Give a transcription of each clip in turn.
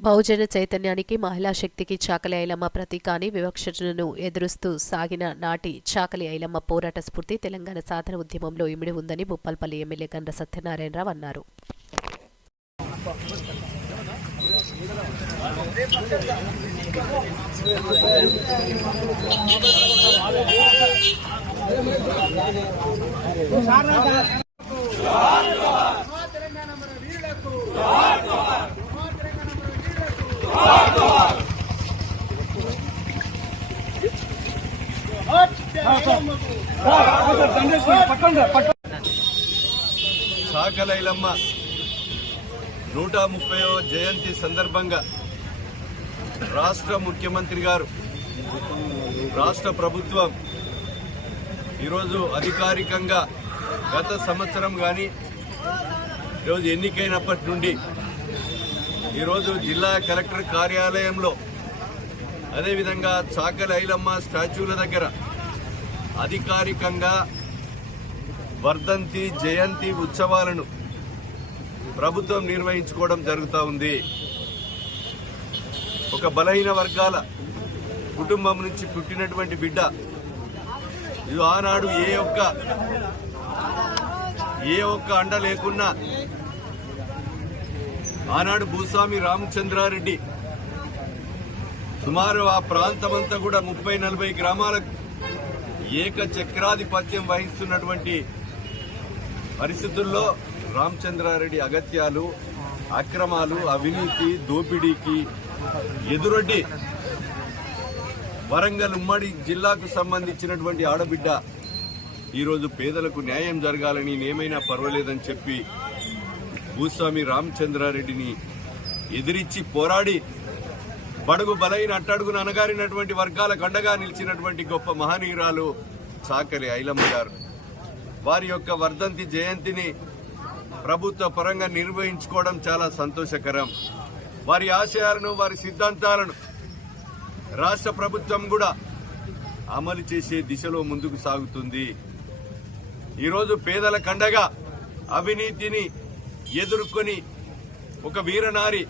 బహుజన చైతన్యానికి మహిళా శక్తికి చాకలి ఐలమ్మ ప్రతీక అని వివక్షను ఎదురుస్తూ సాగిన నాటి చాకలి ఐలమ్మ పోరాట స్ఫూర్తి తెలంగాణ సాధన ఉద్యమంలో ఇమిడి ఉందని భూపాల్పల్లి ఎమ్మెల్యే గండ్ర సత్యనారాయణరావు అన్నారు. సాకలైలమ్మ నూట ముప్పై జయంతి సందర్భంగా రాష్ట్ర ముఖ్యమంత్రి గారు రాష్ట్ర ప్రభుత్వం ఈరోజు అధికారికంగా గత సంవత్సరం కానీ ఈరోజు ఎన్నికైనప్పటి నుండి ఈరోజు జిల్లా కలెక్టర్ కార్యాలయంలో అదేవిధంగా చాకలి ఐలమ్మ స్టాచ్యూల దగ్గర అధికారికంగా వర్ధంతి జయంతి ఉత్సవాలను ప్రభుత్వం నిర్వహించుకోవడం జరుగుతూ ఉంది. ఒక బలహీన వర్గాల కుటుంబం నుంచి పుట్టినటువంటి బిడ్డ ఇది ఆనాడు ఏ ఒక్క ఏ ఒక్క అండ లేకున్నా ఆనాడు భూస్వామి రామచంద్రారెడ్డి సుమారు ఆ ప్రాంతమంతా కూడా ముప్పై నలభై గ్రామాలకు ఏక చక్రాధిపత్యం వహిస్తున్నటువంటి పరిస్థితుల్లో రామచంద్రారెడ్డి అగత్యాలు అక్రమాలు అవినీతి దోపిడీకి ఎదురొడ్డి వరంగల్ ఉమ్మడి జిల్లాకు సంబంధించినటువంటి ఆడబిడ్డ. ఈరోజు పేదలకు న్యాయం జరగాలని నేమైనా పర్వాలేదని చెప్పి భూస్వామి రామచంద్రారెడ్డిని ఎదిరించి పోరాడి బడుగు బలైన అట్టడుగున అనగారినటువంటి వర్గాలకు అండగా నిలిచినటువంటి గొప్ప మహనీయురాలు చాకలి ఐలమ్మ గారు. వారి యొక్క వర్ధంతి జయంతిని ప్రభుత్వ పరంగా నిర్వహించుకోవడం చాలా సంతోషకరం. వారి ఆశయాలను వారి సిద్ధాంతాలను రాష్ట్ర ప్రభుత్వం కూడా అమలు చేసే దిశలో ముందుకు సాగుతుంది. ఈరోజు పేదల కండగా అవినీతిని ఎదుర్కొని ఒక వీరనారి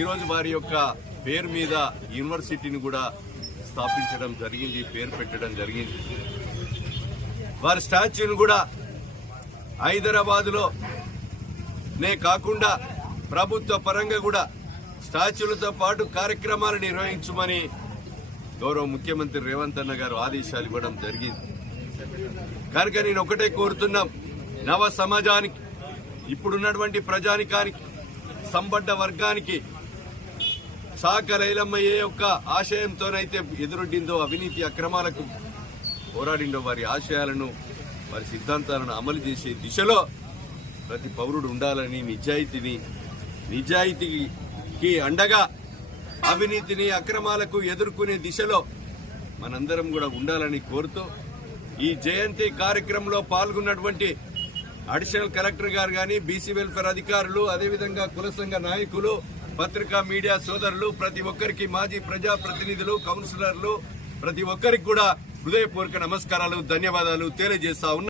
ఈరోజు వారి యొక్క పేరు మీద యూనివర్సిటీని కూడా స్థాపించడం జరిగింది పేరు పెట్టడం జరిగింది. వారి స్టాచ్యూని కూడా హైదరాబాదులో నే కాకుండా ప్రభుత్వ పరంగా కూడా స్టాచ్యూలతో పాటు కార్యక్రమాలు నిర్వహించమని గౌరవ ముఖ్యమంత్రి రేవంత్ అన్న గారు ఆదేశాలు ఇవ్వడం జరిగింది. కనుక నేను ఒకటే కోరుతున్నాం నవ సమాజానికి ఇప్పుడున్నటువంటి ప్రజానికానికి సంబడ్డ వర్గానికి సాకలైలమ్మ ఏ యొక్క ఆశయంతోనైతే ఎదురొడ్డిందో అవినీతి అక్రమాలకు పోరాడిండో వారి ఆశయాలను వారి సిద్ధాంతాలను అమలు చేసే దిశలో ప్రతి పౌరుడు ఉండాలని నిజాయితీని నిజాయితీకి అండగా అవినీతిని అక్రమాలకు ఎదుర్కొనే దిశలో మనందరం కూడా ఉండాలని కోరుతూ ఈ జయంతి కార్యక్రమంలో పాల్గొన్నటువంటి అడిషనల్ కలెక్టర్ గారు కానీ బీసీ వెల్ఫేర్ అధికారులు అదేవిధంగా కుల సంఘ నాయకులు పత్రికా మీడియా సోదరులు ప్రతి ఒక్కరికి మాజీ ప్రజా ప్రతినిధులు కౌన్సిలర్లు ప్రతి ఒక్కరికి కూడా హృదయపూర్వక నమస్కారాలు ధన్యవాదాలు తెలియజేస్తా ఉన్నా